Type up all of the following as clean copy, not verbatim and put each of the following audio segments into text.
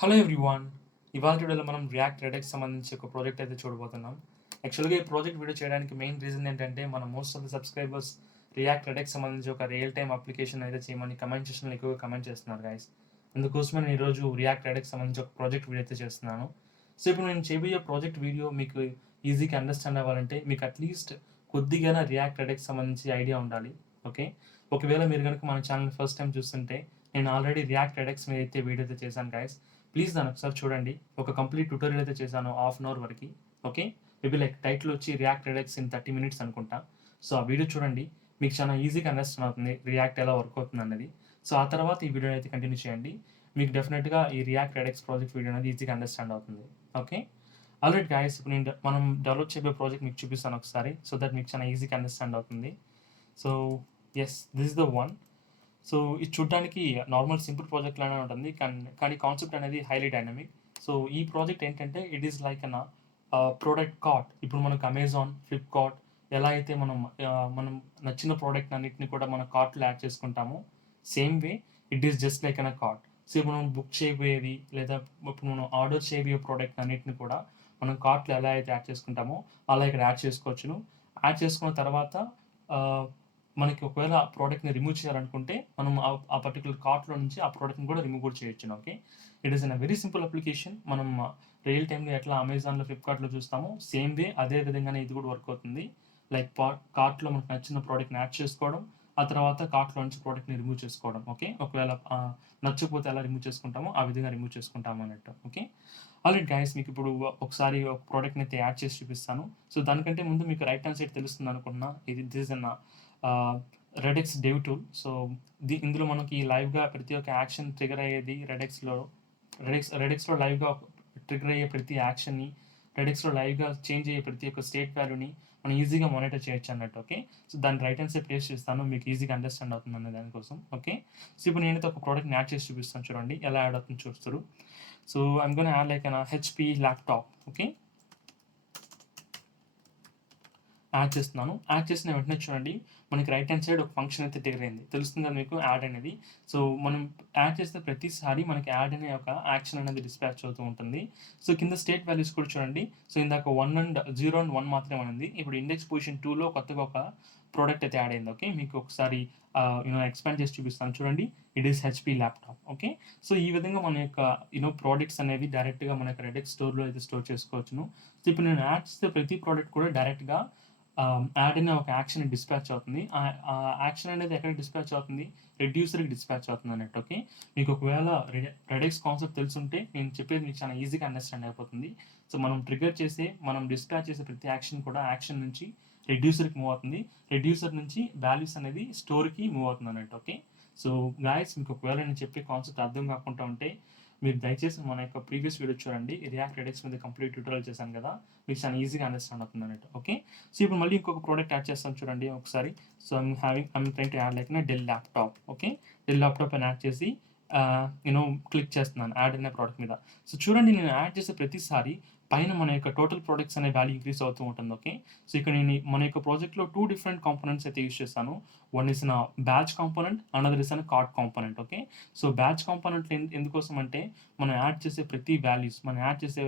Hello everyone. ఇవాళ వీడియోలో మనం రియాక్ట్ రెడెక్స్ సంబంధించి ఒక ప్రాజెక్ట్ అయితే చూడబోతున్నాం. యాక్చువల్గా ఈ ప్రాజెక్ట్ వీడియో చేయడానికి మెయిన్ రీజన్ ఏంటంటే మన most of the subscribers react redex సంబంధించి ఒక రియల్ టైమ్ అప్లికేషన్ అయితే చేయమని కమెంట్ సెక్షన్లో ఎక్కువగా కమెంట్ చేస్తున్నారు గైస్. అందుకోసమే నేను ఈరోజు రియాక్ట్ రెడెక్స్ సంబంధించి ఒక ప్రాజెక్ట్ వీడియో అయితే చేస్తున్నాను. సో ఇప్పుడు నేను చేయబోయే ప్రాజెక్ట్ వీడియో మీకు ఈజీగా అండర్స్టాండ్ అవ్వాలంటే మీకు అట్లీస్ట్ కొద్దిగా రియాక్ట్ రెడెక్స్ సంబంధించి ఐడియా ఉండాలి. ఓకే, ఒకవేళ మీరు కనుక మన ఛానల్ ఫస్ట్ టైం చూస్తుంటే నేను ఆల్రెడీ రియాక్ట్ రెడెక్స్ మీద అయితే వీడియో అయితే చేశాను గైస్. ప్లీజ్ దాన్ని ఒకసారి చూడండి. ఒక కంప్లీట్ ట్యూటోరియల్ అయితే చేశాను హాఫ్ అన్ అవర్ వరకు. ఓకే, మేబీ లైక్ టైటిల్ వచ్చి రియాక్ట్ రెడెక్స్ ఇన్ 30 minutes అనుకుంటా. సో ఆ వీడియో చూడండి, మీకు చాలా ఈజీగా అండర్స్టాండ్ అవుతుంది రియాక్ట్ ఎలా వర్క్ అవుతుంది అన్నది. సో ఆ తర్వాత ఈ వీడియోని అయితే కంటిన్యూ చేయండి, మీకు డెఫినెట్గా ఈ రియాక్ట్ రెడెక్స్ ప్రాజెక్ట్ వీడియో అనేది ఈజీగా అండర్స్టాండ్ అవుతుంది. ఓకే, ఆల్రెడీ గైస్ ఇప్పుడు మనం డెవలప్ చేయబోయే ప్రాజెక్ట్ మీకు చూపిస్తాను ఒకసారి, సో దట్ మీకు చాలా ఈజీగా అండర్స్టాండ్ అవుతుంది. So yes, this is the one. సో ఇది చూడడానికి నార్మల్ సింపుల్ ప్రాజెక్ట్ లానే ఉంటుంది, కానీ కాన్సెప్ట్ అనేది హైలీ డైనమిక్. సో ఈ ప్రాజెక్ట్ ఏంటంటే it is like an product cart. ఇప్పుడు మనకు అమెజాన్, ఫ్లిప్కార్ట్ ఎలా అయితే మనం నచ్చిన ప్రోడక్ట్ అన్నిటిని కూడా మన కార్ట్లో యాడ్ చేసుకుంటామో same way it is just like an cart. So ఇప్పుడు మనం బుక్ చేయబోయేది లేదా ఇప్పుడు మనం ఆర్డర్ చేయబోయే ప్రోడక్ట్ అన్నిటిని కూడా మనం కార్ట్లో ఎలా అయితే యాడ్ చేసుకుంటామో అలా ఇక్కడ యాడ్ చేసుకోవచ్చును. యాడ్ చేసుకున్న తర్వాత మనకి ఒకవేళ ఆ ప్రోడక్ట్ని రిమూవ్ చేయాలనుకుంటే మనం ఆ పర్టికులర్ కార్ట్లో నుంచి ఆ ప్రోడక్ట్ని కూడా రిమూవ్ కూడా చేయొచ్చు. Okay, it is an very simple application. మనం రియల్ టైంలో ఎట్లా అమెజాన్లో, ఫ్లిప్కార్ట్లో చూస్తామో సేమ్ వే అదే విధంగానే ఇది కూడా వర్క్ అవుతుంది. లైక్ కార్ట్లో మనకు నచ్చిన ప్రోడక్ట్ని యాడ్ చేసుకోవడం, ఆ తర్వాత కార్ట్లో నుంచి ప్రోడక్ట్ని రిమూవ్ చేసుకోవడం. ఓకే, ఒకవేళ నచ్చకపోతే ఎలా రిమూవ్ చేసుకుంటామో ఆ విధంగా రిమూవ్ చేసుకుంటాము అన్నట్టు. ఓకే, ఆల్రెడీ గైస్ మీకు ఇప్పుడు ఒకసారి ఒక ప్రోడక్ట్ని అయితే యాడ్ చేసి చూపిస్తాను. సో దానికంటే ముందు మీకు రైట్ హ్యాండ్ సైడ్ తెలుస్తుంది అనుకుంటున్నా, దిస్ అన్న రెడెక్స్ డెవ్ టూల్. సో ఇందులో మనకి లైవ్గా ప్రతి ఒక్క యాక్షన్ ట్రిగర్ అయ్యేది రెడెక్స్లో లైవ్గా ట్రిగర్ అయ్యే ప్రతి యాక్షన్ని, రెడెక్స్లో లైవ్గా చేంజ్ అయ్యే ప్రతి ఒక్క స్టేట్ వాల్యూని మనం ఈజీగా మానిటర్ చేయొచ్చు అన్నట్టు. ఓకే, సో దాన్ని రైట్ హ్యాండ్ సైడ్ ప్లేస్ చేస్తాను, మీకు ఈజీగా అండర్స్టాండ్ అవుతుంది అనే దానికోసం. ఓకే, సో ఇప్పుడు నేనైతే ఒక ప్రోడక్ట్ని యాడ్ చేసి చూపిస్తాను, చూడండి ఎలా యాడ్ అవుతుంది చూస్తారు. So I'm gonna add like an HP laptop. Okay, add చేస్తున్నాను. యాడ్ చేసిన వెంటనే చూడండి మనకి రైట్ హ్యాండ్ సైడ్ ఒక ఫంక్షన్ అయితే డిక్లేర్ అయింది, తెలుస్తుంది కదా మీకు యాడ్ అనేది. సో మనం యాడ్ చేస్తే ప్రతిసారి మనకి యాడ్ అనే ఒక యాక్షన్ అనేది డిస్పాచ్ అవుతూ ఉంటుంది. సో కింద స్టేట్ వాల్యూస్ కూడా చూడండి. సో ఇందాక 1 and 0 and 1 మాత్రమే ఉంది. ఇప్పుడు ఇండెక్స్ పొజిషన్ 2లో కొత్తగా ఒక ప్రోడక్ట్ అయితే యాడ్ అయింది. ఓకే, మీకు ఒకసారి ఎక్స్పాండ్ చేసి చూపిస్తాను, చూడండి. It is HP laptop. Okay, so ఈ విధంగా మన యొక్క ప్రోడక్ట్స్ అనేవి డైరెక్ట్గా మన యొక్క రెడెక్స్ స్టోర్లో అయితే స్టోర్ చేసుకోవచ్చును. సో ఇప్పుడు నేను యాడ్ చేస్తే ప్రతి ప్రోడక్ట్ కూడా డైరెక్ట్గా యాడ్ అనే ఒక యాక్షన్ డిస్పాచ్ అవుతుంది. ఆ యాక్షన్ అనేది ఎక్కడ డిస్పాచ్ అవుతుంది, రెడ్యూసర్కి డిస్పాచ్ అవుతుంది అన్నట్టు. ఓకే, మీకు ఒకవేళ రెడెక్స్ కాన్సెప్ట్ తెలుసుంటే నేను చెప్పేది మీకు చాలా ఈజీగా అండర్స్టాండ్ అయిపోతుంది. సో మనం డిస్పాచ్ చేసే ప్రతి యాక్షన్ కూడా యాక్షన్ నుంచి రెడ్యూసర్కి మూవ్ అవుతుంది, రెడ్యూసర్ నుంచి వాల్యూస్ అనేది స్టోర్కి మూవ్ అవుతుంది అన్నట్టు. ఓకే, సో గాయస్ మీకు ఒకవేళ నేను చెప్పే కాన్సెప్ట్ అర్థం కాకుండా ఉంటే మీరు దయచేసి మన యొక్క ప్రీవియస్ వీడియో చూడండి, రియాక్ట్ రెడెక్స్ మీద కంప్లీట్ ట్యూటోరియల్ చేశాను కదా, మీకు చాలా ఈజీగా అండర్స్టాండ్ అవుతుంది అన్నట్టు. ఓకే, సో ఇప్పుడు మళ్ళీ ఇంకొక ప్రోడక్ట్ యాడ్ చేస్తాను, చూడండి ఒకసారి. So I'm trying to add like Dell laptop. Okay, Dell laptop అని యాడ్ చేసి క్లిక్ చేస్తున్నాను యాడ్ అనే ప్రోడక్ట్ మీద. సో చూడండి నేను యాడ్ చేసే ప్రతిసారి పైన మన యొక్క టోటల్ ప్రోడక్ట్స్ అనే వాల్యూ ఇంక్రీస్ అవుతూ ఉంటుంది. ఓకే, సో ఇక్కడ నేను మన యొక్క ప్రాజెక్ట్లో 2 different కాంపోనెంట్స్ అయితే యూస్ చేస్తాను. వన్ ఇస్ నా batch component, another is an cart component. Okay, so batch component ఎందుకోసం అంటే మనం యాడ్ చేసే ప్రతి వాల్యూస్, మనం యాడ్ చేసే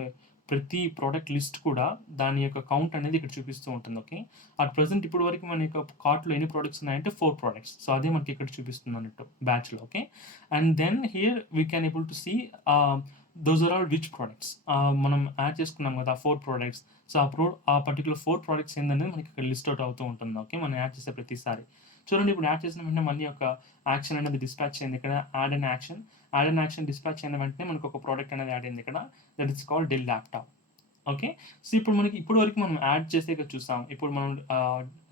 ప్రతి ప్రోడక్ట్ లిస్ట్ కూడా దాని యొక్క కౌంట్ అనేది ఇక్కడ చూపిస్తూ ఉంటుంది. ఓకే, అట్ ప్రజెంట్ ఇప్పుడు వరకు మన యొక్క కార్ట్లో ఎన్ని ప్రోడక్ట్స్ ఉన్నాయంటే 4 products. సో అదే మనకి ఇక్కడ చూపిస్తుంది అన్నట్టు బ్యాచ్లో. Okay, and then here we can able to see those are all which products. మనం యాడ్ చేసుకున్నాం కదా 4 products. సో ఆ పర్టికులర్ 4 products ఏందనేది మనకి ఇక్కడ లిస్ట్ అవుట్ అవుతూ ఉంటుంది. ఓకే, మనం యాడ్ చేసే ప్రతిసారి చూడండి ఇప్పుడు యాడ్ చేసిన వెంటనే మళ్ళీ ఒక యాక్షన్ అనేది డిస్పాచ్ అయింది ఇక్కడ, యాడ్ అండ్ యాక్షన్ డిస్పాచ్ అయిన వెంటనే మనకు ఒక ప్రోడక్ట్ అనేది యాడ్ అయింది ఇక్కడ, that is called Dell laptop. Okay, so ఇప్పుడు మనకి ఇప్పుడు వరకు మనం యాడ్ చేసే చూసాం, ఇప్పుడు మనం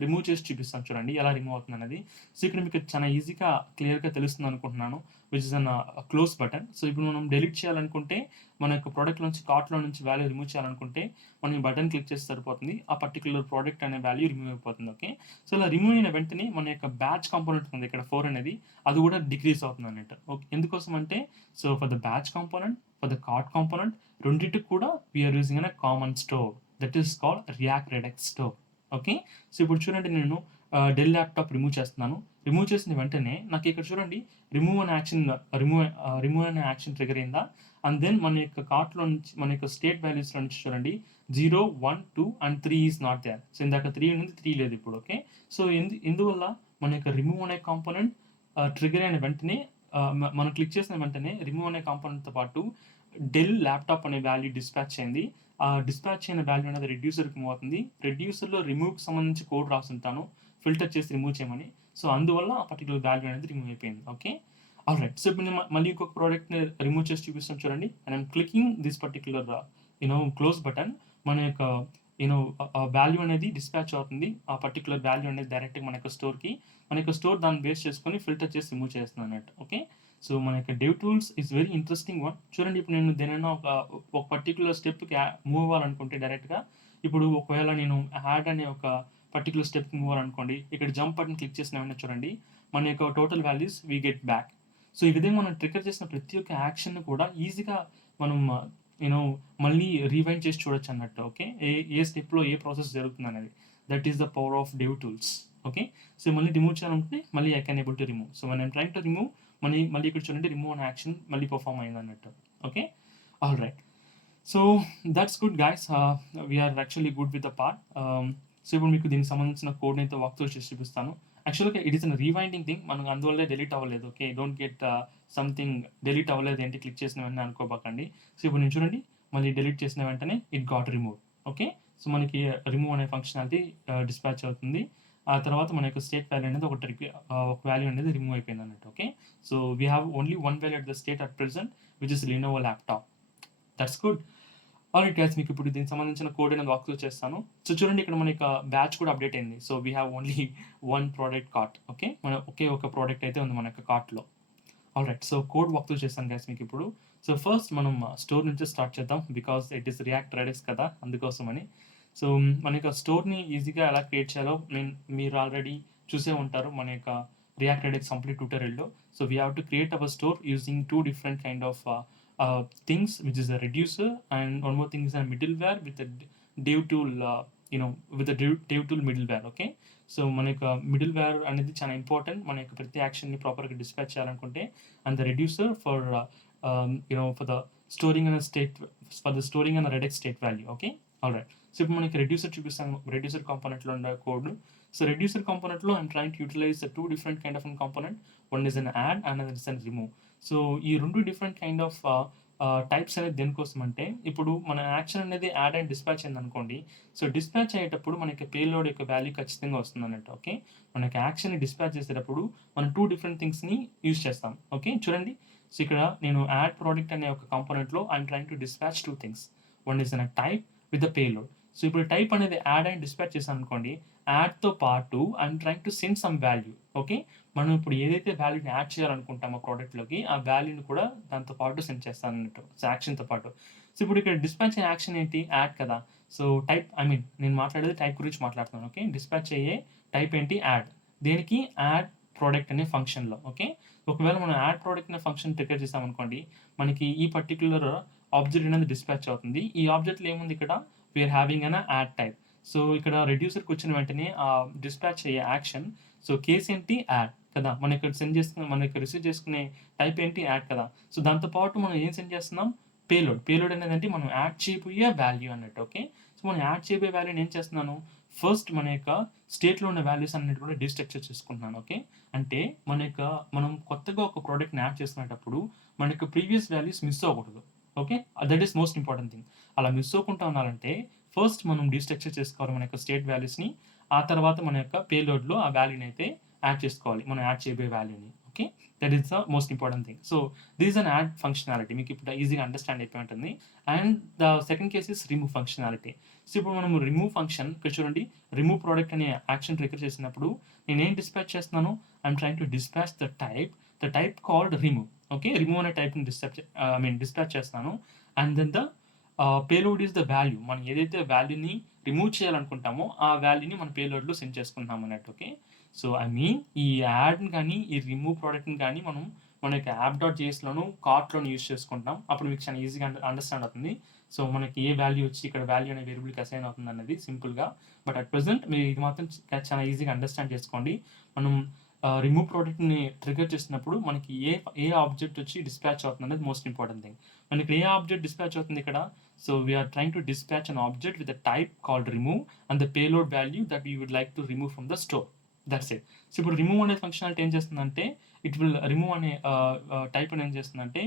రిమూవ్ చేసి చూపిస్తాం, చూడండి ఎలా రిమూవ్ అవుతుంది అనేది. సో ఇక్కడ మీకు చాలా ఈజీగా క్లియర్గా తెలుస్తుంది అనుకుంటున్నాను, which is an close button. So ఇప్పుడు మనం డిలీట్ చేయాలనుకుంటే మన యొక్క ప్రోడక్ట్ నుంచి కార్ట్లో నుంచి వాల్యూ రిమూవ్ చేయాలనుకుంటే మనం ఈ బటన్ క్లిక్ చేస్తే సరిపోతుంది, ఆ పర్టికులర్ ప్రోడక్ట్ అనే వాల్యూ రిమూవ్ అయిపోతుంది. ఓకే, సో ఇలా రిమూవ్ అయిన వెంటనే మన యొక్క బ్యాచ్ కాంపోనెంట్ ఉంది ఇక్కడ 4 అనేది, అది కూడా డిక్రీజ్ అవుతుంది అన్నట్టు. ఓకే, ఎందుకోసం అంటే so for the batch component, for the cart component రెండింటికి కూడా we're using an common store, that is called React Redux store. Okay, so ఇప్పుడు చూడండి నేను డెల్ ల్యాప్టాప్ రిమూవ్ చేస్తున్నాను. రిమూవ్ చేసిన వెంటనే నాకు ఇక్కడ చూడండి రిమూవ్ అనే యాక్షన్ ట్రిగర్ అయిందా, అండ్ దెన్ మన యొక్క కార్ట్లో నుంచి మన యొక్క స్టేట్ వాల్యూస్లో నుంచి చూడండి 0, 1, 2 and 3 is not there. So ఇందాక 3 ఉంది, 3 లేదు ఇప్పుడు. ఓకే, సో ఇందువల్ల మన యొక్క రిమూవ్ అనే కాంపోనెంట్ ట్రిగర్ అయిన వెంటనే మనం క్లిక్ చేసిన వెంటనే రిమూవ్ అనే కాంపోనెంట్తో పాటు డెల్ ల్యాప్టాప్ అనే వాల్యూ డిస్పాచ్ అయింది. ఆ డిస్పాచ్ అయిన వాల్యూ అనేది రెడ్యూసర్కి మూవ్ అవుతుంది. రెడ్యూసర్లో రిమూవ్కి సంబంధించి కోడ్ రాసుంటాను ఫిల్టర్ చేసి రిమూవ్ చేయమని. సో అందువల్ల ఆ పర్టికులర్ వాల్యూ అనేది రిమూవ్ అయిపోయింది. Okay, alright. సో ఇప్పుడు నేను మళ్ళీ ఇంకొక ప్రోడక్ట్ని రిమూవ్ చేసి చూపిస్తాను చూడండి. And I'm clicking this particular close button. మన యొక్క వాల్యూ అనేది డిస్పాచ్ అవుతుంది. ఆ పర్టికులర్ వాల్యూ అనేది డైరెక్ట్గా మన యొక్క స్టోర్కి, మన యొక్క స్టోర్ దాన్ని బేస్ చేసుకొని ఫిల్టర్ చేసి రిమూవ్ చేస్తున్నాను అన్నట్టు. ఓకే, సో మన యొక్క dev tools is very interesting one. చూడండి, ఇప్పుడు నేను దేనైనా ఒక పర్టికులర్ స్టెప్కి మూవ్ అవ్వాలనుకుంటే డైరెక్ట్గా, ఇప్పుడు ఒకవేళ నేను యాడ్ అనే ఒక పర్టికులర్ స్టెప్కి మూవ్ అవ్వాలనుకోండి, ఇక్కడ జంప్ బటన్ క్లిక్ చేసిన వెంటనే చూడండి మన యొక్క total values we get back. So ఈ విధంగా మనం ట్రిగర్ చేసిన ప్రతి ఒక్క యాక్షన్ కూడా ఈజీగా మనం మళ్ళీ రీవైండ్ చేసి చూడొచ్చు అన్నట్టు. ఓకే, ఏ స్టెప్లో ఏ ప్రాసెస్ జరుగుతుంది అనేది. That is the power of dev tools. Okay, so మళ్ళీ రిమూవ్ చేయాలంటే మళ్ళీ I can able to remove. So when I'm trying to remove, మళ్ళీ ఇక్కడ చూడండి రిమూవ్ అనే యాక్షన్ మళ్ళీ పర్ఫామ్ అయింది అన్నట్టు. Okay, all right. So that's good guys, we're actually good with the part. So ఇప్పుడు మీకు దీనికి సంబంధించిన కోడ్ని అయితే వాక్ త్రూ చేసి చూపిస్తాను. యాక్చువల్గా it is an rewinding thing, మనకు అందువల్లే డిలీట్ అవ్వలేదు. Okay, don't get something delete అవ్వలేదు ఏంటి క్లిక్ చేసిన వెంటనే అనుకోబాకండి. సో ఇప్పుడు నేను చూడండి మళ్ళీ డిలీట్ చేసిన వెంటనే it got remove. Okay, so మనకి రిమూవ్ అనే ఫంక్షనాలిటీ డిస్పాచ్ అవుతుంది. ఆ తర్వాత మన యొక్క స్టేట్ వాల్యూ అనేది ఒక వాల్యూ అనేది రిమూవ్ అయిపోయింది అన్నట్టు. Okay, so we have only one value at the state at present which is Lenovo laptop. That's good. Alright guys, మీకు ఇప్పుడు దీనికి సంబంధించిన కోడ్ అనేది వాక్ త్రూ చేస్తాను. సో చూడండి, ఇక్కడ మన యొక్క బ్యాచ్ కూడా అప్డేట్ అయింది. So we have only one product cart. Okay, ఒకే ఒక ప్రోడక్ట్ అయితే ఉంది మన యొక్క కార్ట్లో. Alright, so code walk through చేస్తాను గైస్ మీకు ఇప్పుడు. సో ఫస్ట్ మనం స్టోర్ నుంచి స్టార్ట్ చేద్దాం, because it is React Redux కదా, అందుకోసమని. సో మన యొక్క స్టోర్ని ఈజీగా ఎలా క్రియేట్ చేయాలో మీరు ఆల్రెడీ చూసే ఉంటారు మన యొక్క రియాక్ట్ రెడెక్స్ కంప్లీట్ ట్యూటోరియల్లో. So we have to create our store using two different kind of things, which is a reducer, and one more thing is a middleware with a dev tool, with a dev tool middleware. Okay, so మన యొక్క middleware అనేది చాలా important మన యొక్క ప్రతి యాక్షన్ని ప్రాపర్గా dispatch చేయాలనుకుంటే. And the reducer for for the storing and storing and Redux state value. Okay, alright. So ఇప్పుడు మనకి రెడ్యూసర్ చూపిస్తాను, రెడ్యూసర్ కాంపోనెంట్లో ఉండే కోడ్. సో రెడ్యూసర్ కాంపోనెంట్లో I'm trying to utilize two different kind of component. One is an add and other is an remove. So ఈ రెండు different kind of types అనేది దేనికోసం అంటే, ఇప్పుడు మన యాక్షన్ అనేది యాడ్ అండ్ డిస్పాచ్ అయింది అనుకోండి. సో డిస్పాచ్ అయ్యేటప్పుడు మనకి పేలోడ్ యొక్క వాల్యూ ఖచ్చితంగా వస్తుంది అన్నట్టు. ఓకే, మనకి యాక్షన్ని డిస్పాచ్ చేసేటప్పుడు మనం టూ డిఫరెంట్ థింగ్స్ని యూజ్ చేస్తాం. ఓకే, చూడండి, సో ఇక్కడ నేను యాడ్ ప్రోడక్ట్ అనే ఒక కాంపోనెంట్లో I'm trying to dispatch two things. One is an type with the payload. So ఇప్పుడు టైప్ అనేది యాడ్ అండ్ డిస్పాచ్ చేశాను అనుకోండి, యాడ్తో పాటు I'm trying to send some value. Okay, మనం ఇప్పుడు ఏదైతే వాల్యూని యాడ్ చేయాలనుకుంటామో ప్రోడక్ట్లోకి, ఆ వాల్యూని కూడా దాంతో పాటు సెండ్ చేస్తాను అన్నట్టు, సో యాక్షన్తో పాటు. సో ఇప్పుడు ఇక్కడ డిస్పాచ్ అయ్యే యాక్షన్ ఏంటి? యాడ్ కదా. సో టైప్, నేను మాట్లాడేది టైప్ గురించి మాట్లాడుతున్నాను. ఓకే, డిస్పాచ్ అయ్యే టైప్ ఏంటి? యాడ్. దేనికి? యాడ్ ప్రోడక్ట్ అనే ఫంక్షన్లో. ఓకే, ఒకవేళ మనం యాడ్ ప్రోడక్ట్ అనే ఫంక్షన్ ట్రిగర్ చేసామనుకోండి, మనకి ఈ పర్టిక్యులర్ ఆబ్జెక్ట్ అనేది డిస్పాచ్ అవుతుంది. ఈ ఆబ్జెక్ట్లో ఏముంది? ఇక్కడ we're having an add type. So ఇక్కడ రెడ్యూసర్కి వచ్చిన వెంటనే ఆ డిస్పాచ్ అయ్యే యాక్షన్, సో కేస్ ఏంటి? యాడ్ కదా. మన ఇక్కడ సెండ్ చేసుకునే, మన ఇక్కడ రిసీవ్ చేసుకునే టైప్ ఏంటి? యాడ్ కదా. సో దాంతోపాటు మనం ఏం సెండ్ చేస్తున్నాం? పేలోడ్. పేలోడ్ అనేది అంటే మనం యాడ్ చేయబోయే వాల్యూ అన్నట్టు. ఓకే, సో మనం యాడ్ చేయబోయే వాల్యూని ఏం చేస్తున్నాను? ఫస్ట్ మన యొక్క స్టేట్లో ఉన్న వాల్యూస్ అన్నిటి కూడా డిస్ట్రక్చర్ చేసుకుంటున్నాను. ఓకే, అంటే మనం కొత్తగా ఒక ప్రోడక్ట్ని యాడ్ చేసుకునేటప్పుడు మన యొక్క ప్రీవియస్ వాల్యూస్ మిస్ అవ్వకూడదు. Okay, that is most important thing. అలా మిస్ అవ్వకుండా ఉండాలంటే ఫస్ట్ మనం డిస్ట్రక్చర్ చేసుకోవాలి మన యొక్క స్టేట్ వాల్యూస్ని. ఆ తర్వాత మన యొక్క పేలోడ్లో ఆ వాల్యూని అయితే యాడ్ చేసుకోవాలి, మనం యాడ్ చేయబోయే వాల్యూని. Okay, that is the most important thing. So this is an add functionality, మీకు ఇప్పుడు ఈజీగా అండర్స్టాండ్ అయిపోయి ఉంటుంది. And the second case is remove functionality. So ఇప్పుడు మనం రిమూవ్ ఫంక్షన్, ఇక్కడ చూడండి, రిమూవ్ ప్రోడక్ట్ అనే యాక్షన్ ట్రిగర్ చేసినప్పుడు నేనేం డిస్పాచ్ చేస్తున్నాను? I'm trying to dispatch the type called remove. Okay, remove అనే టైప్ని డిస్పాచ్ చేస్తాను. And then the payload is the value. మనం ఏదైతే వాల్యూని రిమూవ్ చేయాలనుకుంటామో ఆ వాల్యూని మన పేలోడ్లో సెండ్ చేసుకుంటాం అన్నట్టు. ఓకే, సో ఈ యాడ్ని కానీ ఈ రిమూవ్ ప్రోడక్ట్ని కానీ మనం మన యొక్క app.jsలోను కార్ట్లోను యూజ్ చేసుకుంటాం. అప్పుడు మీకు చాలా ఈజీగా అండర్స్టాండ్ అవుతుంది. సో మనకి ఏ వాల్యూ వచ్చి ఇక్కడ వాల్యూ అనే వేరియబుల్కి అసైన్ అవుతుంది అనేది సింపుల్గా. బట్ అట్ ప్రెసెంట్ మీరు ఇది మాత్రం చాలా ఈజీగా అండర్స్టాండ్ చేసుకోండి. మనం రిమూవ్ ప్రోడక్ట్ని ట్రిగర్ చేసినప్పుడు మనకి ఏ ఆబ్జెక్ట్ వచ్చి డిస్పాచ్ అవుతుంది అనేది మోస్ట్ ఇంపార్టెంట్ థింగ్. మనకి ఏ ఆబ్జెక్ట్ డిస్పాచ్ అవుతుంది ఇక్కడ? So we're trying to dispatch an object with a type called remove and the payload value that we would like to remove from the store. That's it. So ఇప్పుడు remove అనే functionality ఏం చేస్తుందంటే it will remove అనే type ఏం చేస్తుందంటే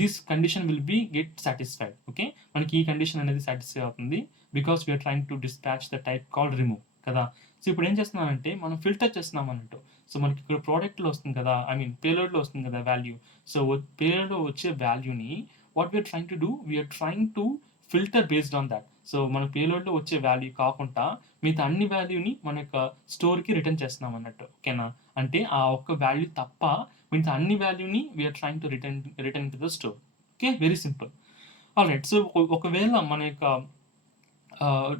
this condition will be get satisfied. Okay, మనకి ఈ condition అనేది సాటిస్ఫై అవుతుంది because we're trying to dispatch the type called remove కదా. సో ఇప్పుడు ఏం చేస్తున్నానంటే మనం ఫిల్టర్ చేస్తున్నాం అన్నట్టు. సో మనకి ఇక్కడ ప్రోడక్ట్లో వస్తుంది కదా, ఐ మీన్ పేలోడ్లో వస్తుంది కదా వాల్యూ. సో పేలోడ్లో వచ్చే వాల్యూని what we're trying to do, we're trying to filter based on that. So మన పేలోడ్లో వచ్చే వాల్యూ కాకుండా మిగతా అన్ని వాల్యూని మన యొక్క స్టోర్కి రిటర్న్ చేస్తున్నాం అన్నట్టు. ఓకేనా, అంటే ఆ ఒక్క వాల్యూ తప్ప మిగతా అన్ని వాల్యూని we're trying to return to the store. Okay, very simple. All right. So ఒకవేళ మన యొక్క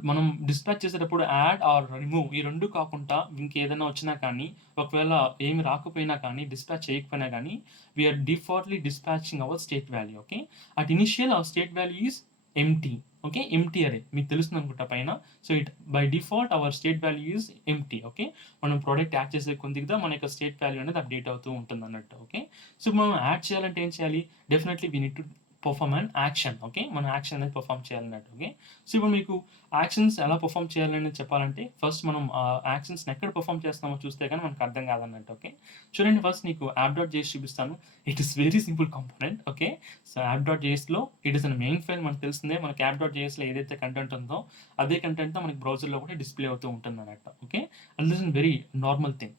మనం డిస్పాచ్ చేసేటప్పుడు యాడ్ ఆర్ రిమూవ్ ఈ రెండు కాకుండా ఇంకేదైనా వచ్చినా కానీ, ఒకవేళ ఏమి రాకపోయినా కానీ, డిస్పాచ్ చేయకపోయినా కానీ, we're defaultly dispatching our state value. Okay, at initial our state value is empty. Okay, empty అరే మీకు తెలుస్తుంది అనుకుంటా పైన. So it by default our state value is empty. Okay, మనం ప్రోడక్ట్ యాడ్ చేసే కొద్దిగా మన యొక్క స్టేట్ వాల్యూ అనేది అప్డేట్ అవుతూ ఉంటుంది అన్నట్టు. ఓకే, సో మనం యాడ్ చేయాలంటే ఏం చేయాలి? Definitely we need to perform and action. Okay, మన యాక్షన్ అనేది పర్ఫార్మ్ చేయాలన్నట్టు. ఓకే, సో ఇప్పుడు మీకు యాక్షన్స్ ఎలా పర్ఫార్మ్ చేయాలని చెప్పాలంటే ఫస్ట్ మనం యాక్షన్స్ని ఎక్కడ పర్ఫార్మ్ చేస్తామో చూస్తే కానీ మనకు అర్థం కాదన్నట్టు. ఓకే, చూడండి, ఫస్ట్ నీకు యాప్ డాట్ జేఎస్ చూపిస్తాను. It is very simple component. Okay, so app dot జేఎస్లో it is an main file. మనకు తెలిసిందే, మనకి యాప్ డాట్ జేఎస్లో ఏదైతే కంటెంట్ ఉందో అదే కంటెంట్తో మనకి బ్రౌజర్లో కూడా డిస్ప్లే అవుతూ ఉంటుంది అన్నట్టు. Okay, and this is very normal thing,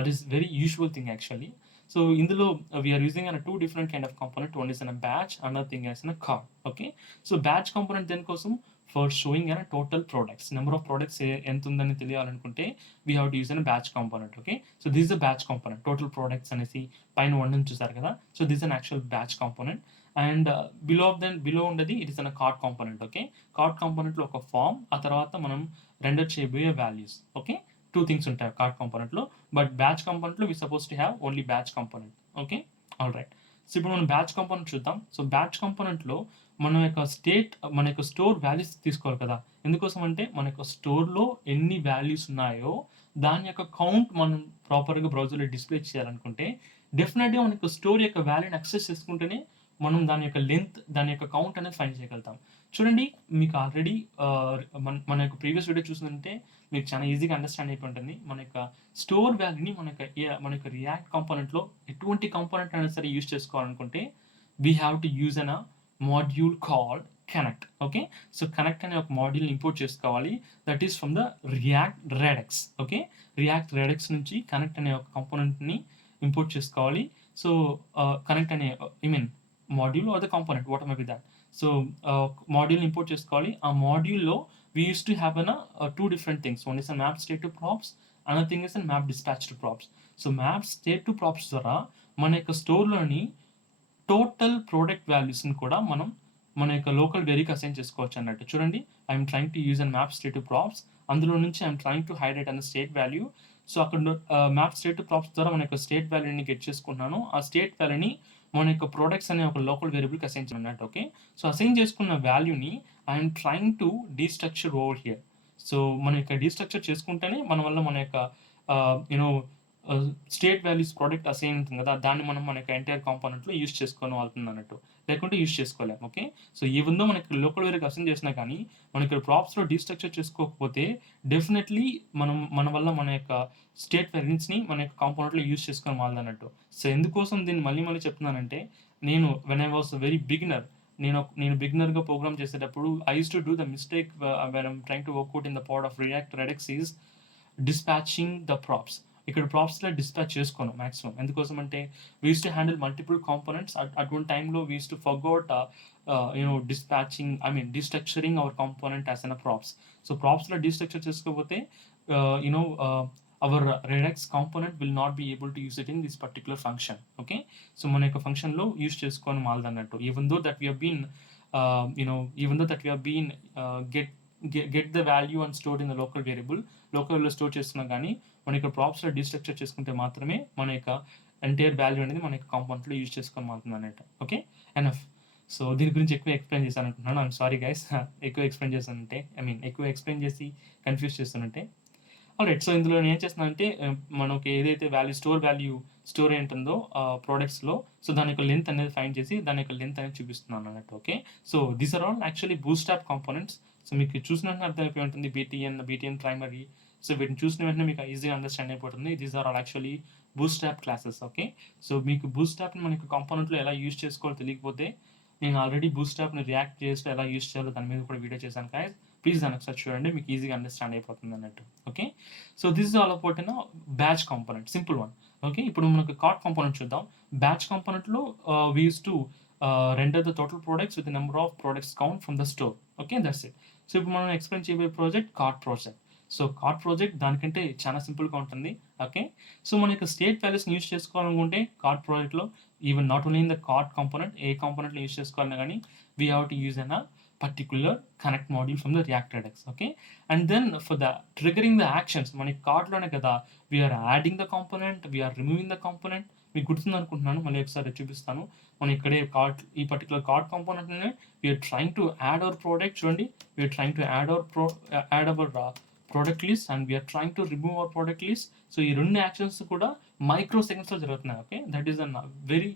it is very usual thing actually. So ఇందులో we are using two different kind of component. One is in a batch, another thing is in a card. Okay, so batch component దేనికోసం? For showing a total products, number of products ఎంత ఉందని తెలియాలనుకుంటే we have to use a batch component. Okay, so this is a batch component, total products అనేసి పైన 1 నుంచి చూసారు కదా. So this is an actual batch component and below ఉండేది it is a card component. Okay, card component లో ఒక form, ఆ తర్వాత మనం రెండర్ చేయబోయే వాల్యూస్. ఓకే, 2 థింగ్స్ ఉంటాయి కార్డ్ కాంపోనెంట్లో. బట్ బ్యాచ్ కాంపోనెంట్లో we suppose to have only batch component. Okay, all right. So ఇప్పుడు మనం బ్యాచ్ కాంపోనెంట్ చూద్దాం. సో బ్యాచ్ కాంపోనెంట్లో మన యొక్క స్టోర్ వాల్యూస్ తీసుకోవాలి కదా. ఎందుకోసం అంటే మన యొక్క స్టోర్లో ఎన్ని వాల్యూస్ ఉన్నాయో దాని యొక్క కౌంట్ మనం ప్రాపర్గా బ్రౌజర్లో డిస్ప్లే చేయాలనుకుంటే డెఫినెట్గా మన యొక్క స్టోర్ యొక్క వాల్యూని యాక్సెస్ చేసుకుంటేనే మనం దాని యొక్క లెంత్, దాని యొక్క కౌంట్ అనేది ఫైండ్ చేయగలుగుతాం. చూడండి, మీకు ఆల్రెడీ మన యొక్క ప్రీవియస్ వీడియో చూస్తుంటే మీకు చాలా ఈజీగా అండర్స్టాండ్ అయిపోయి ఉంటుంది. మన యొక్క స్టోర్ వాల్యూని మన యొక్క రియాక్ట్ కాంపోనెంట్లో ఎటువంటి కాంపోనెంట్ అయినా సరే యూజ్ చేసుకోవాలనుకుంటే we have to use an module called connect. Okay, so connect అనే ఒక మాడ్యూల్ని ఇంపోర్ట్ చేసుకోవాలి. That is from the React Redux. Okay, React Redux నుంచి కనెక్ట్ అనే ఒక కాంపోనెంట్ని ఇంపోర్ట్ చేసుకోవాలి. సో కనెక్ట్ అనే module or the component what may be that. So మాడ్యూల్ని ఇంపోర్ట్ చేసుకోవాలి. ఆ మాడ్యూల్లో we used to have two different things. One is a map state to props, another thing is a map dispatch to props. So map state to props ద్వారా మన యొక్క స్టోర్లోని total product వాల్యూస్ని కూడా మనం మన యొక్క లోకల్ వేరీకి అసైన్ చేసుకోవచ్చు అన్నట్టు. చూడండి, I'm trying to use an map state to props. అందులో నుంచి I'm trying to highlight an state value. So అక్కడ మ్యాప్ స్టేట్ టు ప్రాప్స్ ద్వారా మన యొక్క స్టేట్ వాల్యూని గెట్ చేసుకున్నాను. ఆ స్టేట్ వాల్యూని మన యొక్క ప్రోడక్ట్స్ అనే ఒక లోకల్ వేరియబుల్కి అసైన్ చేయన్నట్టు. ఓకే, సో అసైన్ చేసుకున్న వాల్యూని I'm trying to destructure over here. So మన యొక్క డీస్ట్రక్చర్ చేసుకుంటేనే మన వల్ల మన యొక్క స్టేట్ వాల్యూస్ ప్రోడక్ట్ అసైన్ ఉంటుంది కదా, దాన్ని మనం మన యొక్క ఎంటైర్ కాంపోనెంట్లో యూజ్ చేసుకొని వెళ్తుంది అన్నట్టు, లేకుంటే యూజ్ చేసుకోలేము. ఓకే, సో ఈవెన్ దో మనకి లోకల్ వేరియబుల్కి అసైన్ చేసినా కానీ మనకి ప్రాప్స్లో డీస్ట్రక్చర్ చేసుకోకపోతే డెఫినెట్లీ మన వల్ల మన యొక్క స్టేట్ వాల్యూస్ని మన యొక్క కాంపోనెంట్లో యూజ్ చేసుకొని వాళ్ళది అన్నట్టు. సో ఎందుకోసం దీన్ని మళ్ళీ చెప్తున్నానంటే, నేను when I was very beginner, నేను బిగినర్గా ప్రోగ్రామ్ చేసేటప్పుడు I use to do the mistake when I'm trying to work out in the part of React Redux is dispatching the props. ఇక్కడ ప్రాప్స్లో డిస్పాచ్ చేసుకోను మ్యాక్సిమం. ఎందుకోసం అంటే we use to handle multiple components అటువంటి time we use to forgot destructuring our component as an props. So ప్రాప్స్లో destructure చేసుకోకపోతే our Redux component will not be able to use it in this particular function. Okay, so మన యొక్క ఫంక్షన్లో use చేసుకొని మాలదన్నట్టు. even though that we have been get the value and stored in the local variable, లోకల్లో store చేస్తున్నా కానీ మన యొక్క ప్రాప్స్లో డిస్ట్రక్చర్ చేసుకుంటే మాత్రమే మన యొక్క ఎంటైర్ వాల్యూ అనేది మన యొక్క కాంపోనెంట్లో యూజ్ చేసుకొని మారుతుంది అన్నట్టు. Okay, enough. సో దీని గురించి ఎక్కువ ఎక్స్ప్లెయిన్ చేశాను అనుకుంటున్నాను. ఐఎమ్ సారీ గైస్, ఎక్కువ ఎక్స్ప్లెయిన్ చేశానంటే ఎక్కువ ఎక్స్ప్లెయిన్ చేసి కన్ఫ్యూజ్ చేస్తానంటే. ఆల్రైట్. సో ఇందులో నేను ఏం చేస్తున్నానంటే మనకి ఏదైతే స్టోర్ అయి ఉంటుందో ప్రొడక్ట్స్‌లో, సో దాని యొక్క లెంత్ అనేది ఫైండ్ చేసి దాని యొక్క లెంత్ అనేది చూపిస్తున్నాను అన్నట్టు. Okay. So these are all actually Bootstrap components. So మీకు చూసిన వెంటనే అర్థమైపోయి ఉంటుంది బీటీఎన్ ప్రైమరీ. సో వీటిని చూసిన వెంటనే మీకు ఈజీగా అండర్‌స్టాండ్ అయిపోతుంది. These are all actually Bootstrap classes. Okay. So మీకు బూట్‌స్ట్రాప్‌ని మనకి కాంపోనెంట్‌లో ఎలా యూజ్ చేసుకోవాలో తెలియకపోతే, నేను ఆల్రెడీ బూట్‌స్ట్రాప్‌ని రియాక్ట్ జేఎస్‌లో ఎలా యూజ్ చేయాలో దాని మీద కూడా వీడియో చేశాను గైస్. ప్లీజ్ దాన్ని ఒకసారి చూడండి. మీకు ఈజీగా అండర్‌స్టాండ్ అయిపోతుంది అన్నట్టు. Okay. So this is all about batch component. Simple one. Okay. ఇప్పుడు మనకు కార్ట్ కాంపోనెంట్ చూద్దాం. బ్యాచ్ కాంపోనెంట్‌లో we use to render the total products with number of products count from the store. Okay. That's it. So ఇప్పుడు మనం explain చేయబోయే project cart project. So cart project దానికంటే చాలా సింపుల్‌గా ఉంటుంది. ఓకే. సో మన యొక్క స్టేట్ వాల్యూస్‌ని యూజ్ చేసుకోవాలనుకుంటే కార్ట్ ప్రాజెక్ట్‌లో even not only in the cart component, ఏ కాంపోనెంట్‌ని యూజ్ చేసుకోవాలన్నా గానీ we have to use particular connect module from the React Redux. Okay. And then for the triggering the actions, మనకి కార్ట్ లోనే కదా we are adding the component, we are removing the component. మీకు గుర్తుంది అనుకుంటున్నాను. మళ్ళీ ఒకసారి చూపిస్తాను. మనం ఇక్కడే ఈ పర్టికులర్ కార్ట్ కాంపోనెంట్ ని we are trying to add our product. చూడండి, we are trying to add our product list and we are trying to remove our product list. So ఈ రెండు యాక్షన్స్ కూడా మైక్రో సెకండ్స్ లో జరుగుతున్నాయి. Okay. That is an very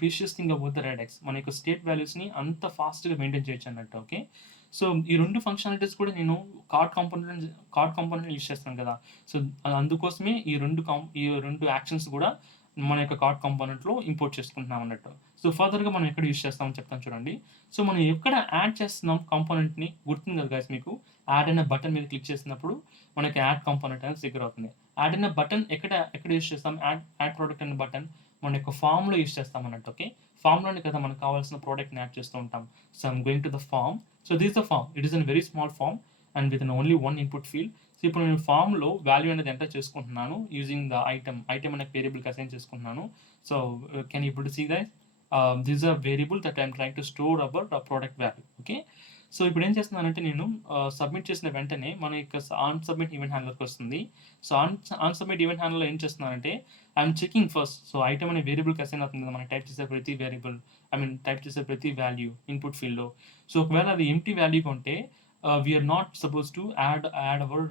precious thing about the redex. మన యొక్క state వాల్యూస్ని అంత ఫాస్ట్గా మెయింటైన్ చేయొచ్చు అన్నట్టు. ఓకే. సో ఈ రెండు ఫంక్షనాలిటీస్ కూడా నేను కార్ట్ కాంపోనెంట్ యూజ్ చేస్తాను కదా. సో అందుకోసమే ఈ రెండు యాక్షన్స్ కూడా మన యొక్క కార్ట్ కాంపోనెంట్లో ఇంపోర్ట్ చేసుకుంటున్నాం అన్నట్టు. సో ఫర్దర్గా మనం ఎక్కడ యూజ్ చేస్తామని చెప్తాను చూడండి. సో మనం ఎక్కడ యాడ్ చేస్తున్నాం కాంపోనెంట్ని గుర్తుంది కదా గైస్ మీకు. యాడ్ అనే బటన్ మీద క్లిక్ చేసినప్పుడు మనకి యాడ్ కాంపోనెంట్ అనేది ట్రిగ్గర్ అవుతుంది. యాడ్ అనే బటన్ ఎక్కడ యూజ్ చేస్తాం? యాడ్ ప్రోడక్ట్ అనే బటన్ మన యొక్క ఫామ్లో యూజ్ చేస్తాం అన్నట్టు. ఓకే. ఫామ్లోనే కదా మనకు కావాల్సిన ప్రోడక్ట్ని యాడ్ చేస్తూ ఉంటాం. So I'm going to the form. So this the form. It is an very small form and with only one input field. So ఇప్పుడు నేను ఫామ్లో వాల్యూ అనేది ఎంటర్ చేసుకుంటున్నాను యూజింగ్ ద ఐటమ్ అనే వేరియబుల్కి అసైన్ చేసుకుంటున్నాను. సో కెన్ ఇప్పుడు see that this a variable that I'm trying to store our product value. Okay. So ఇప్పుడు ఏం చేస్తున్నానంటే నేను సబ్మిట్ చేసిన వెంటనే మన యొక్క ఆన్ సబ్మిట్ ఈవెంట్ హ్యాండ్లర్కి వస్తుంది. సో ఆన్ సబ్మిట్ ఈవెంట్ హ్యాండ్లర్లో ఏం చేస్తున్నానంటే I'm checking first. So item అనే వేరియబుల్కి అసైన్ అవుతుంది కదా మనం టైప్ చేసే ప్రతి వేరియబుల్, టైప్ చేసే ప్రతి వాల్యూ ఇన్పుట్ ఫీల్డ్లో. సో ఒకవేళ అది ఎంటీ వాల్యూగా ఉంటే we're not suppose to add our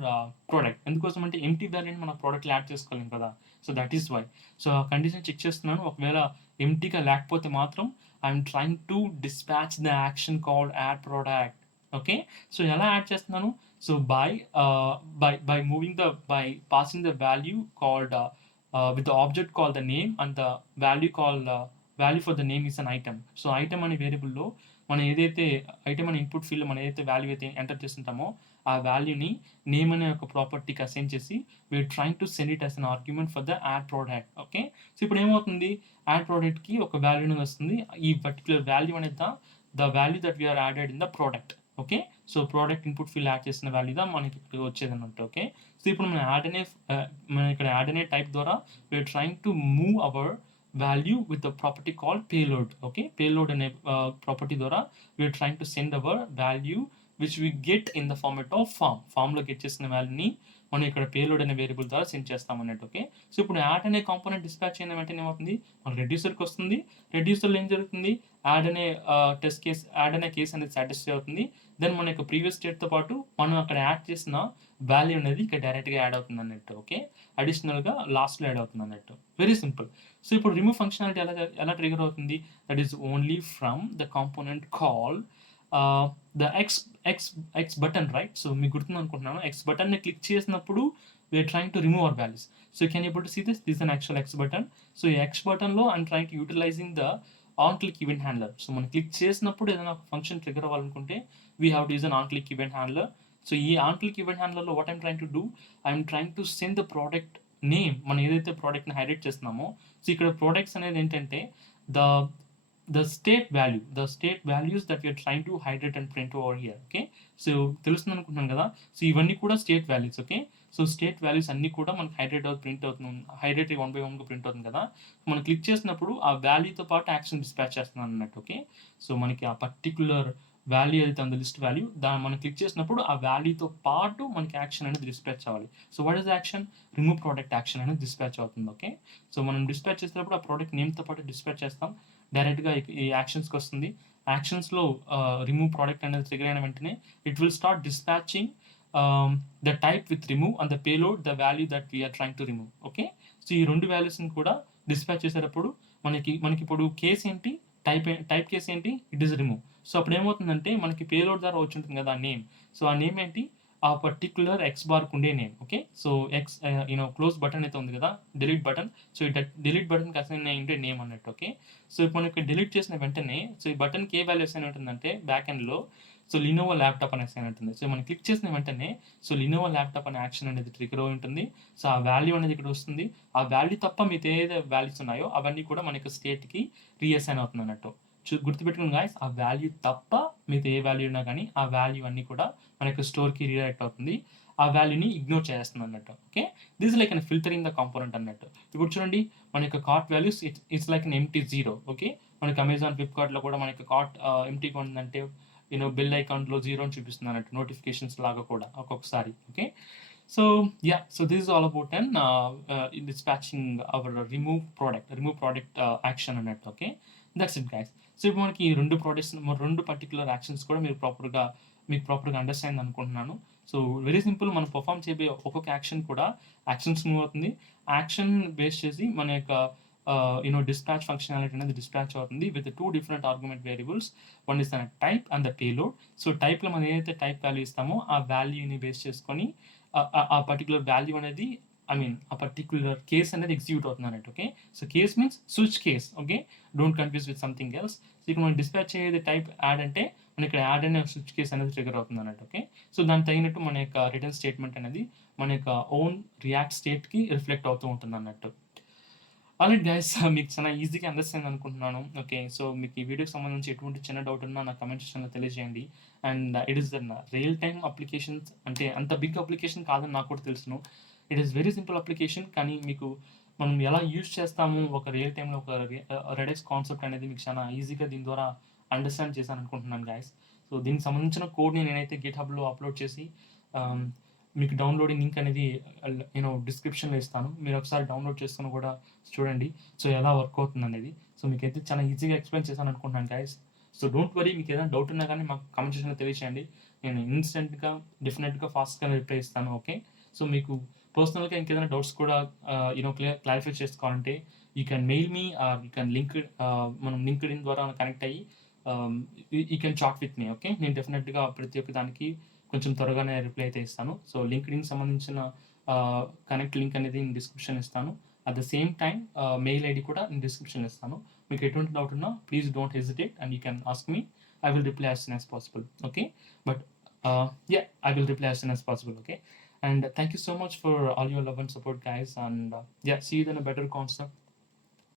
product. ఎందుకోసం అంటే ఎంటీ వాల్యూని మన ప్రోడక్ట్లో యాడ్ చేసుకోలేం కదా. So that is why. So ఆ కండిషన్ చెక్ చేస్తున్నాను. ఒకవేళ ఎంటీగా లేకపోతే మాత్రం I'm trying to dispatch the action called add product. Okay. So ఎలా యాడ్ చేస్తున్నాను? So by passing the value called with the object called the name and the value for the name is an item. So item అనే వేరియబుల్లో మనం ఏదైతే item అనే input field మనం ఏదైతే value అయితే enter చేస్తుంటామో ఆ వాల్యూని నేమ్ అనే ఒక ప్రాపర్టీకి అసైన్ చేసి we're trying to send it as an argument for the add product. Okay. So ఇప్పుడు ఏమవుతుంది? యాడ్ ప్రోడక్ట్కి ఒక వాల్యూ అనేది వస్తుంది. ఈ పర్టికులర్ వాల్యూ అనేది the value that we're added in the product. Okay. So product input field add చేసిన వాల్యూదా మనకి ఇక్కడ వచ్చేది అన్నట్టు. ఓకే. సో ఇప్పుడు మనం ఇక్కడ యాడ్ అనే టైప్ ద్వారా we're trying to move our value with the property called payload. Okay. Payload అనే ప్రాపర్టీ ద్వారా we're trying to send our value which we get in the format of ఫామ్లో get చేసిన వాల్యూని మనం ఇక్కడ పేలోడ్ అనే వేరియబుల్ ద్వారా సెండ్ చేస్తాం అన్నట్టు. ఓకే. సో ఇప్పుడు యాడ్ అనే కాంపోనెంట్ డిస్పాచ్ అయిన వెంటనే ఏమవుతుంది? మన రెడ్యూసర్కి వస్తుంది. రెడ్యూసర్లో ఏం జరుగుతుంది? యాడ్ అనే కేస్ అనేది సాటిస్ఫై అవుతుంది. దెన్ మన యొక్క ప్రీవియస్ స్టేట్తో పాటు మనం అక్కడ యాడ్ చేసిన వాల్యూ అనేది ఇక్కడ డైరెక్ట్గా యాడ్ అవుతుంది అన్నట్టు. ఓకే. అడిషనల్గా లాస్ట్లో యాడ్ అవుతుంది అన్నట్టు. Very simple. సో ఇప్పుడు రిమూవ్ ఫంక్షనాలిటీ ఎలా ట్రిగర్ అవుతుంది? That is only from the component call the X button, right? So మీకు గుర్తుంది అనుకుంటున్నాను. ఎక్స్ బటన్ని క్లిక్ చేసినప్పుడు we're trying to remove our values. So can able to see this an actual X button. So ఈ X బటన్లో I'm trying to utilising the on click event handler. So మనం క్లిక్ చేసినప్పుడు ఏదైనా ఒక ఫంక్షన్ ట్రిగర్ అవ్వాలనుకుంటే we have to use an on click event handler. So ఈ on click event హ్యాండ్లర్లో what I'm trying to do, I'm trying to send the product name. మనం ఏదైతే ప్రోడక్ట్ని హైలైట్ చేస్తున్నామో, సో ఇక్కడ ప్రోడక్ట్స్ అనేది ఏంటంటే the state values that we are trying to hydrate and print over here. Okay. So తెలుస్తుంది అనుకుంటున్నాను కదా. సో ఇవన్నీ కూడా state values. Okay. So state values అన్నీ కూడా మనకి ప్రింట్ అవుతుంది. హైడ్రేట్ 1/1గా ప్రింట్ అవుతుంది కదా. మనం క్లిక్ చేసినప్పుడు ఆ వాల్యూతో పాటు యాక్షన్ డిస్పాచ్ చేస్తున్నాను అన్నట్టు. ఓకే. సో మనకి ఆ పర్టికులర్ వాల్యూ అయితే ఉంది లిస్ట్ వాల్యూ, దాన్ని మనం క్లిక్ చేసినప్పుడు ఆ వాల్యూతో పాటు మనకి యాక్షన్ అనేది డిస్పాచ్ అవ్వాలి. So what is action? Remove product action అనేది డిస్పాచ్ అవుతుంది. ఓకే. సో మనం డిస్పాచ్ చేసేటప్పుడు ఆ ప్రోడక్ట్ నేమ్తో పాటు డిస్పాచ్ చేస్తాం. డైరెక్ట్గా ఈ యాక్షన్స్కి వస్తుంది. యాక్షన్స్లో రిమూవ్ ప్రోడక్ట్ అనేది ట్రిగర్ అయిన వెంటనే it will start dispatching the type with remove and the payload the value that we're trying to remove. Okay, so ఈ 2 వాల్యూస్ని కూడా డిస్పాచ్ చేసేటప్పుడు మనకి ఇప్పుడు కేస్ ఏంటి, టైప్ కేస్ ఏంటి, ఇట్ ఈస్ రిమూవ్. సో అప్పుడు ఏమవుతుందంటే మనకి పేలోడ్ ద్వారా వచ్చి ఉంటుంది కదా నేమ్. సో ఆ నేమ్ ఏంటి, ఆ పర్టిక్యులర్ ఎక్స్ బార్కు ఉండే name. Okay, so X close button అయితే ఉంది కదా, డిలీట్ బటన్. సో ఈ డిలీట్ బటన్కి అసైన్ అయ్యింటే నేమ్ అన్నట్టు. ఓకే, సో ఇప్పుడు మనకి డిలీట్ చేసిన వెంటనే సో ఈ బటన్కి ఏ వాల్యూ అసైన్ ఉంటుందంటే బ్యాక్ ఎండ్లో సో లినోవో ల్యాప్టాప్ అనే అసైన్ ఉంటుంది. సో మనం క్లిక్ చేసిన వెంటనే సో లినోవో ల్యాప్టాప్ అనే యాక్షన్ అనేది ట్రిగర్ అయి ఉంటుంది. సో ఆ వాల్యూ అనేది ఇక్కడ వస్తుంది. ఆ వాల్యూ తప్ప మిగతా ఏదైతే వాల్యూస్ ఉన్నాయో అవన్నీ కూడా మనకి స్టేట్కి రీఅసైన్ అవుతుంది అన్నట్టు. గుర్తుపెట్టుకుని గాయస్, ఆ వాల్యూ తప్ప మిగతా ఏ వాల్యూ ఉన్నా కానీ ఆ వాల్యూ అన్నీ కూడా మనకి స్టోర్కి రీడైరెక్ట్ అవుతుంది. ఆ వాల్యూని ఇగ్నోర్ చేస్తుంది అన్నట్టు. Okay, this like an filtering the component అన్నట్టు. ఇప్పుడు చూడండి మన యొక్క cart values it's like an empty zero. Okay, మనకి అమెజాన్ ఫ్లిప్కార్ట్లో కూడా మనకి కార్ట్ ఎంటీగా ఉందంటే బిల్ ఐకాన్లో జీరో అని చూపిస్తుంది అన్నట్టు, నోటిఫికేషన్స్ లాగా కూడా ఒక్కొక్కసారి. Okay, so so this is all about and dispatching our remove product action అన్నట్టు. Okay, that's it guys. So ఇప్పుడు మనకి ఈ 2 పర్టికులర్ యాక్షన్స్ కూడా మీకు ప్రాపర్గా అండర్స్టాండ్ అనుకుంటున్నాను. సో వెరీ సింపుల్, మనం పర్ఫామ్ చేయబోయే ఒక్కొక్క యాక్షన్ కూడా యాక్షన్స్ మూవ్ అవుతుంది. యాక్షన్ బేస్ చేసి మన యొక్క డిస్పాచ్ ఫంక్షనాలిటీ అనేది డిస్పాచ్ అవుతుంది with 2 different argument variables. One is the type and the payload. So టైప్లో మనం ఏదైతే టైప్ వాల్యూ ఇస్తామో ఆ వాల్యూని బేస్ చేసుకొని ఆ పర్టికులర్ వాల్యూ అనేది ఆ పర్టికులర్ కేస్ అనేది ఎగ్జిక్యూట్ అవుతుంది అన్నట్టు. Okay, so case means switch case. Okay, don't confuse with something else. So ఇక్కడ మనం డిస్పాచ్ చేసేది టైప్ యాడ్ అంటే మన ఇక్కడ యాడ్ అనే స్విచ్ కేస్ అనేది ట్రిగర్ అవుతుంది అన్నట్టు. ఓకే, సో దానికి తగినట్టు మన యొక్క రిటర్న్ స్టేట్మెంట్ అనేది మన యొక్క ఓన్ రియాక్ట్ స్టేట్కి రిఫ్లెక్ట్ అవుతూ ఉంటుంది అన్నట్టు. ఆల్రైట్ గైస్, మీకు చాలా ఈజీగా అండర్స్టాండ్ అనుకుంటున్నాను. ఓకే, సో మీకు ఈ వీడియోకి సంబంధించి ఎటువంటి చిన్న డౌట్ ఉన్నా నా కమెంట్ సెక్షన్లో తెలియజేయండి. And it is the real time applications, అంటే అంత బిగ్ అప్లికేషన్ కాదని నాకు కూడా తెలుసును. It is very simple application, కానీ మీకు మనం ఎలా యూజ్ చేస్తాము ఒక రియల్ టైంలో ఒక రెడెక్స్ కాన్సెప్ట్ అనేది మీకు చాలా ఈజీగా దీని ద్వారా అండర్స్టాండ్ చేశాను అనుకుంటున్నాను గైస్. సో దీనికి సంబంధించిన కోడ్ని నేనైతే గిట్హబ్లో అప్లోడ్ చేసి మీకు డౌన్లోడింగ్ లింక్ అనేది డిస్క్రిప్షన్లో ఇస్తాను. మీరు ఒకసారి డౌన్లోడ్ చేసుకుని కూడా చూడండి సో ఎలా వర్క్ అవుతుంది అనేది. సో మీకు అయితే చాలా ఈజీగా ఎక్స్ప్లెయిన్ చేశాను అనుకుంటున్నాను గైస్. సో డోంట్ వరీ, మీకు ఏదైనా డౌట్ ఉన్నా కానీ మాకు కామెంట్ సెక్షన్లో తెలియచేయండి. నేను ఇన్స్టెంట్గా డెఫినెట్గా ఫాస్ట్గా రిప్లై ఇస్తాను. ఓకే, సో మీకు పర్సనల్గా ఇంకేదైనా డౌట్స్ కూడా క్లారిఫై చేసుకోవాలంటే you can mail me, you can మనం లింక్డ్ ఇన్ ద్వారా కనెక్ట్ అయ్యి you can chat with me. Okay, నేను డెఫినెట్గా ప్రతి ఒక్క దానికి కొంచెం త్వరగానే రిప్లై అయితే ఇస్తాను. సో లింక్డ్ ఇన్కి సంబంధించిన కనెక్ట్ లింక్ అనేది నేను డిస్క్రిప్షన్ ఇస్తాను. At the same time mail ID కూడా నేను డిస్క్రిప్షన్ ఇస్తాను. మీకు ఎటువంటి డౌట్ ఉన్నా please don't hesitate and you can ask me. I will reply as soon as possible. Okay, but I will reply as soon as possible. Okay, and thank you so much for all your love and support, guys, and see you in a better concept.